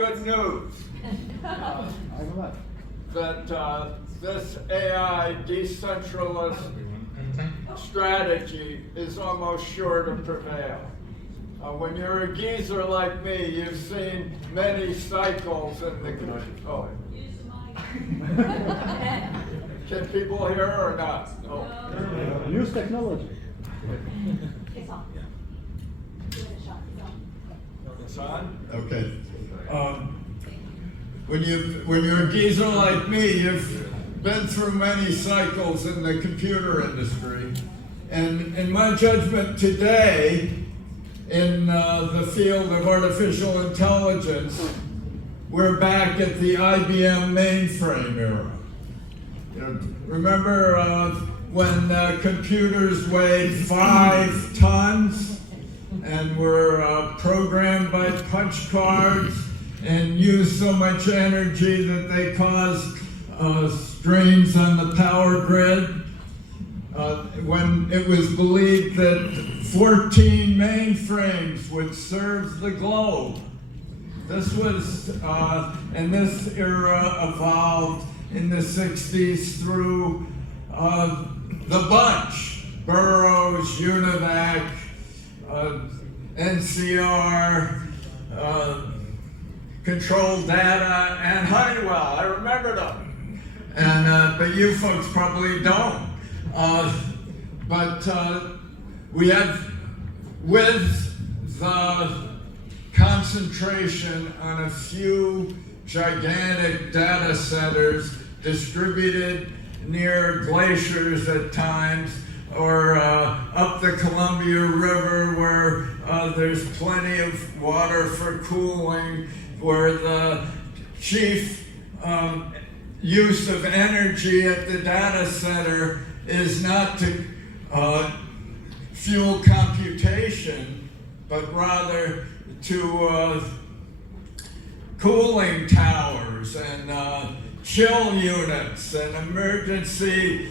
good news that this AI decentralist strategy is almost sure to prevail. When you're a geezer like me, you've seen many cycles in the oh. Can people hear or not? No. Use technology. It's on? Okay. When you're a geezer like me, you've been through many cycles in the computer industry. And in my judgment today, in the field of artificial intelligence, we're back at the IBM mainframe era. You know, remember when computers weighed 5 tons and were programmed by punch cards and used so much energy that they caused strains on the power grid? When it was believed that 14 mainframes would serve the globe. This was, and this era evolved in the 60s through the bunch, Burroughs, UNIVAC, NCR, Control Data, and Honeywell. I remember them. And, but you folks probably don't. But we have, with the concentration on a few gigantic data centers distributed near glaciers at times, or up the Columbia River where there's plenty of water for cooling, where the chief use of energy at the data center is not to fuel computation, but rather to cooling towers and chill units and emergency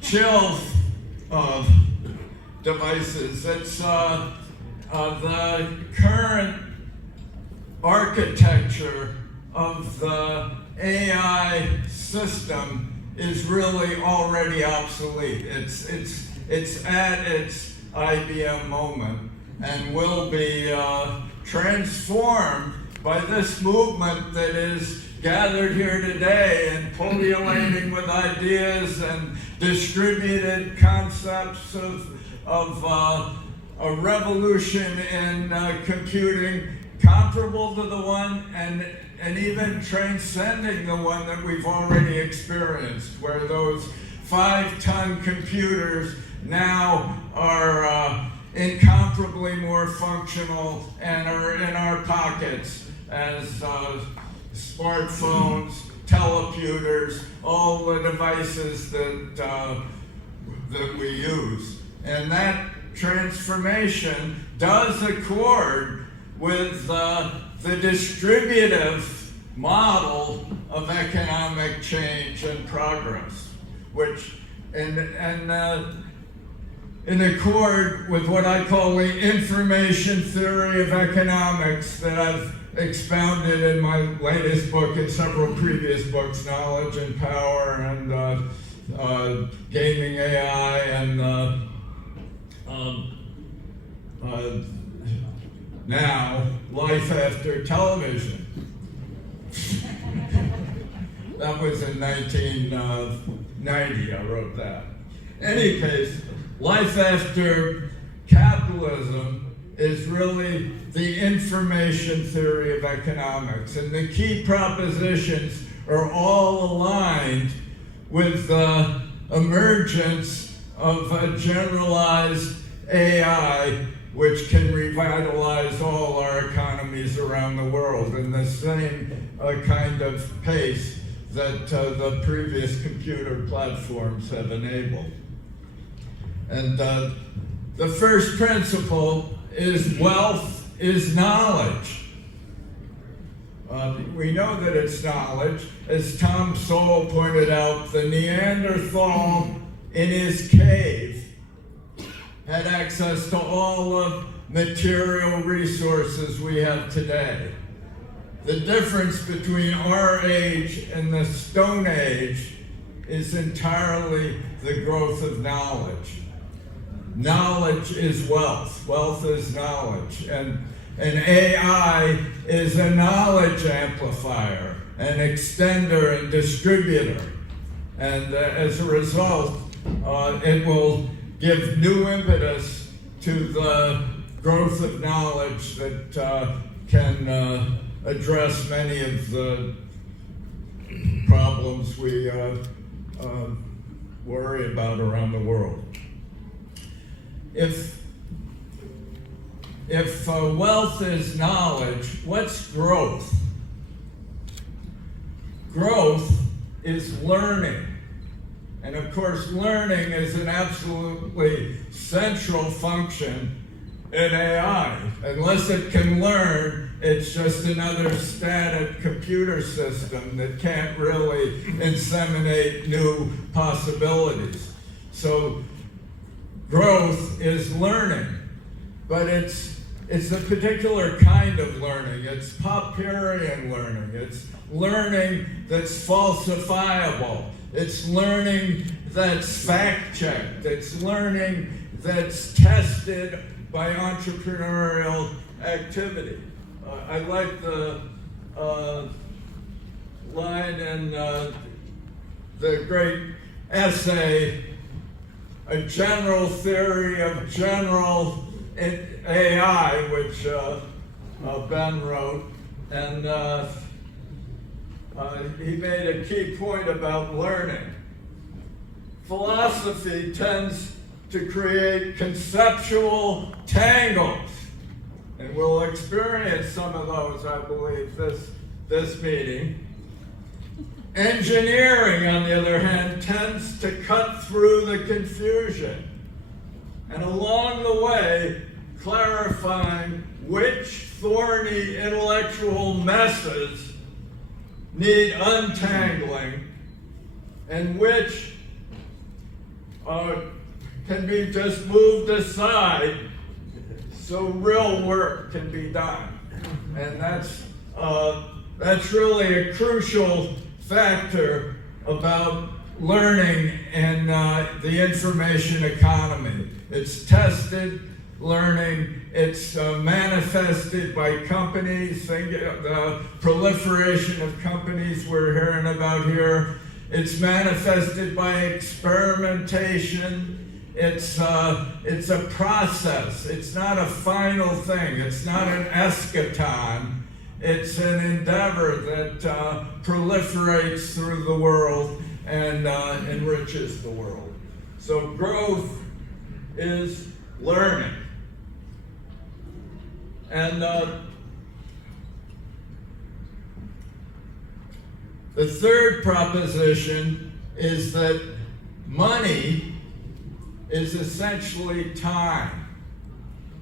chill devices. It's the current architecture of the AI system is really already obsolete. It's at its IBM moment and will be transformed by this movement that is gathered here today and pullulating with ideas and distributed concepts of a revolution in computing comparable to the one and even transcending the one that we've already experienced, where those 5-ton computers now are incomparably more functional and are in our pockets as smartphones, teleputers, all the devices that we use. And that transformation does accord with the distributive model of economic change and progress, which in accord with what I call the information theory of economics that I've expounded in my latest book and several previous books, Knowledge and Power and Gaming AI and now Life After Television. That was in 1990, I wrote that. Any case, Life After Capitalism is really the information theory of economics, and the key propositions are all aligned with the emergence of a generalized AI which can revitalize all our economies around the world in the same kind of pace that the previous computer platforms have enabled. And the first principle is wealth is knowledge. We know that it's knowledge. As Tom Sowell pointed out, the Neanderthal in his cave had access to all the material resources we have today. The difference between our age and the Stone Age is entirely the growth of knowledge. Knowledge is wealth. Wealth is knowledge. And AI is a knowledge amplifier, an extender and distributor. And as a result, it will give new impetus to the growth of knowledge that can address many of the problems we worry about around the world. If wealth is knowledge, what's growth? Growth is learning. And of course, learning is an absolutely central function in AI. Unless it can learn, it's just another static computer system that can't really inseminate new possibilities. So growth is learning, but it's a particular kind of learning. It's Popperian learning. It's learning that's falsifiable. It's learning that's fact-checked. It's learning that's tested by entrepreneurial activity. I like the line in the great essay, A General Theory of General AI, which Ben wrote, and he made a key point about learning. Philosophy tends to create conceptual tangles, and we'll experience some of those, I believe, this meeting. Engineering, on the other hand, tends to cut through the confusion, and along the way, clarifying which thorny intellectual messes need untangling and which can be just moved aside so real work can be done. And that's really a crucial factor about learning and the information economy. It's tested learning, it's manifested by companies, the proliferation of companies we're hearing about here. It's manifested by experimentation. It's a process. It's not a final thing. It's not an eschaton. It's an endeavor that proliferates through the world and enriches the world. So growth is learning. And the third proposition is that money is essentially time.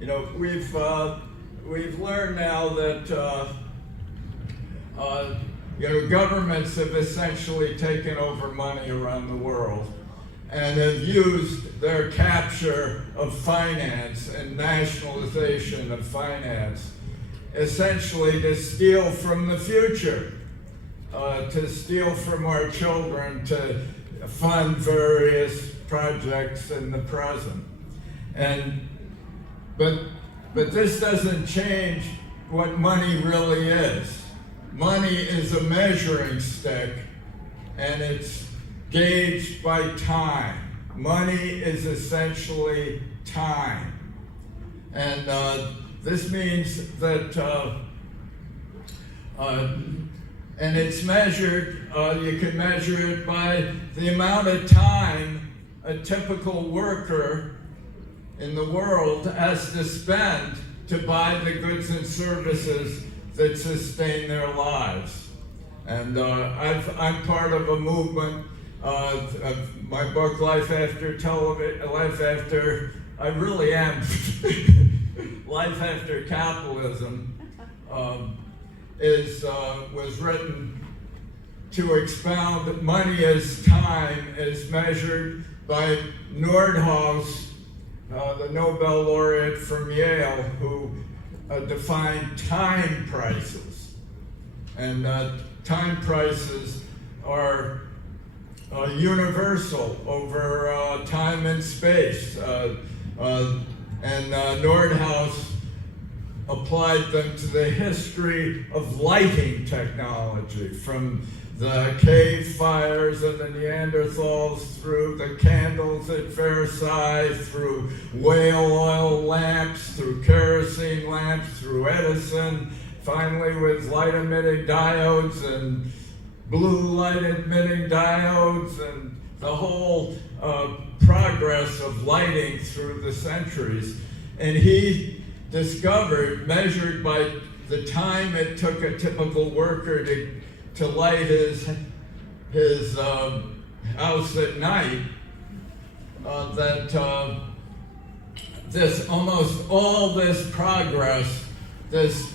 You know, we've learned now that governments have essentially taken over money around the world and have used their capture of finance and nationalization of finance essentially to steal from the future, to steal from our children, to fund various projects in the present. But this doesn't change what money really is. Money is a measuring stick, and it's gauged by time. Money is essentially time. And this means that, and it's measured, you can measure it by the amount of time a typical worker in the world has to spend to buy the goods and services that sustain their lives. And I'm part of a movement of my book, Life After Television, I really am, Life After Capitalism, was written to expound that money as time is measured by Nordhaus, the Nobel laureate from Yale, who defined time prices. And time prices are universal over time and space. And Nordhaus applied them to the history of lighting technology, from the cave fires of the Neanderthals, through the candles at Versailles, through whale oil lamps, through kerosene lamps, through Edison, finally with light-emitting diodes and blue light-emitting diodes, and the whole progress of lighting through the centuries. And he discovered, measured by the time it took a typical worker to light his house at night, that this almost all this progress, this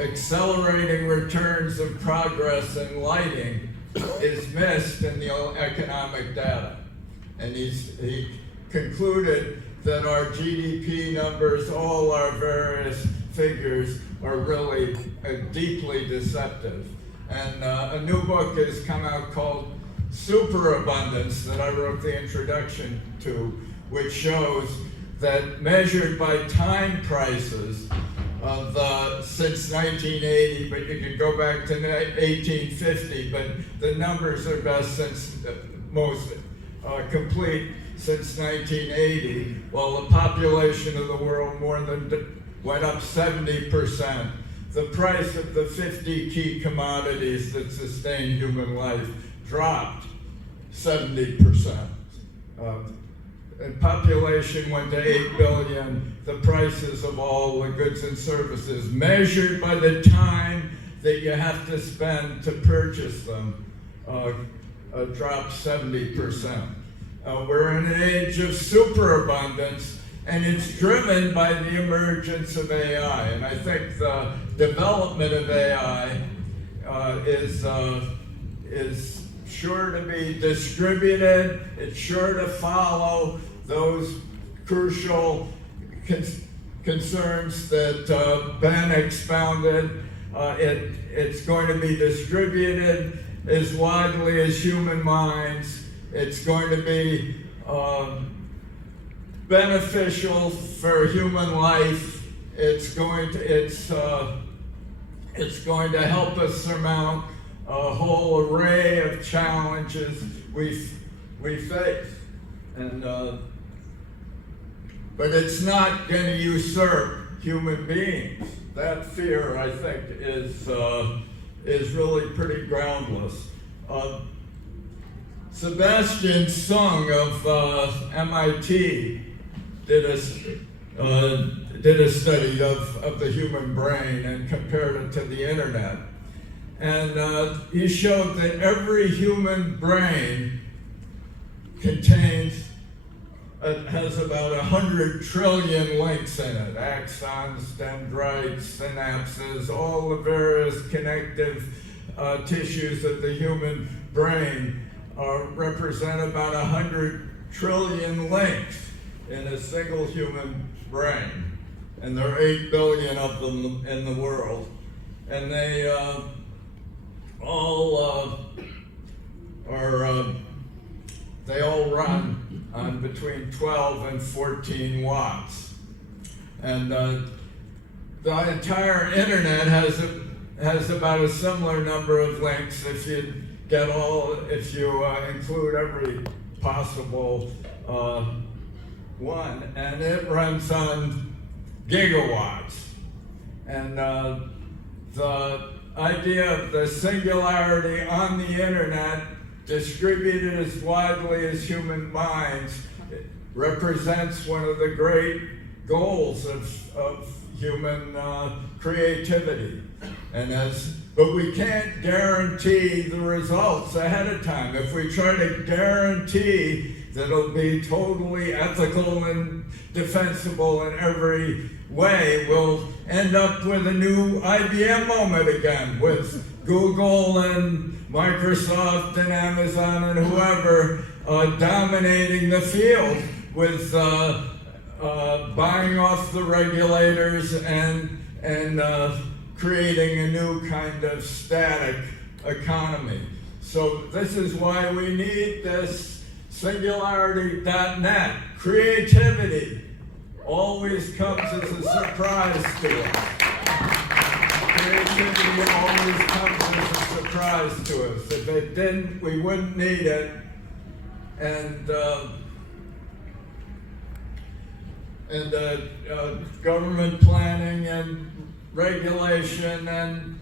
accelerating returns of progress in lighting is missed in the economic data. And he concluded that our GDP numbers, all our various figures, are really deeply deceptive. And a new book has come out called Superabundance that I wrote the introduction to, which shows that measured by time prices since 1980, but you can go back to 1850, but the numbers are best since most complete since 1980, while the population of the world went up 70%. The price of the 50 key commodities that sustain human life dropped 70%. And population went to 8 billion. The prices of all the goods and services, measured by the time that you have to spend to purchase them, dropped 70%. We're in an age of superabundance, and it's driven by the emergence of AI. And I think the development of AI is sure to be distributed. It's sure to follow those crucial concerns that Ben expounded. It's going to be distributed as widely as human minds. It's going to be beneficial for human life. It's going to help us surmount a whole array of challenges we face, and but it's not going to usurp human beings. That fear, I think, is really pretty groundless. Sebastian Sung of MIT did a study of the human brain and compared it to the internet. And he showed that every human brain has about 100 trillion links in it, axons, dendrites, synapses, all the various connective tissues of the human brain represent about 100 trillion links in a single human brain. And there are 8 billion of them in the world. And they all run on between 12 and 14 watts. And the entire internet has about a similar number of links if you include every possible one, and it runs on gigawatts. And the idea of the singularity on the internet, distributed as widely as human minds, represents one of the great goals of human creativity. But we can't guarantee the results ahead of time. If we try to guarantee that it'll be totally ethical and defensible in every way, we'll end up with a new IBM moment again, with Google and Microsoft and Amazon and whoever dominating the field with buying off the regulators and creating a new kind of static economy. So this is why we need this singularity.net. Creativity always comes as a surprise to us. Creativity always comes as a surprise to us. If it didn't, we wouldn't need it. And government planning and regulation and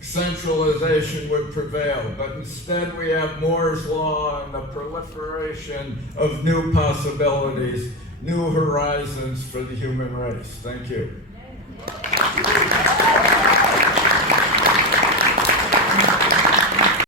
centralization would prevail. But instead we have Moore's Law and the proliferation of new possibilities, new horizons for the human race. Thank you.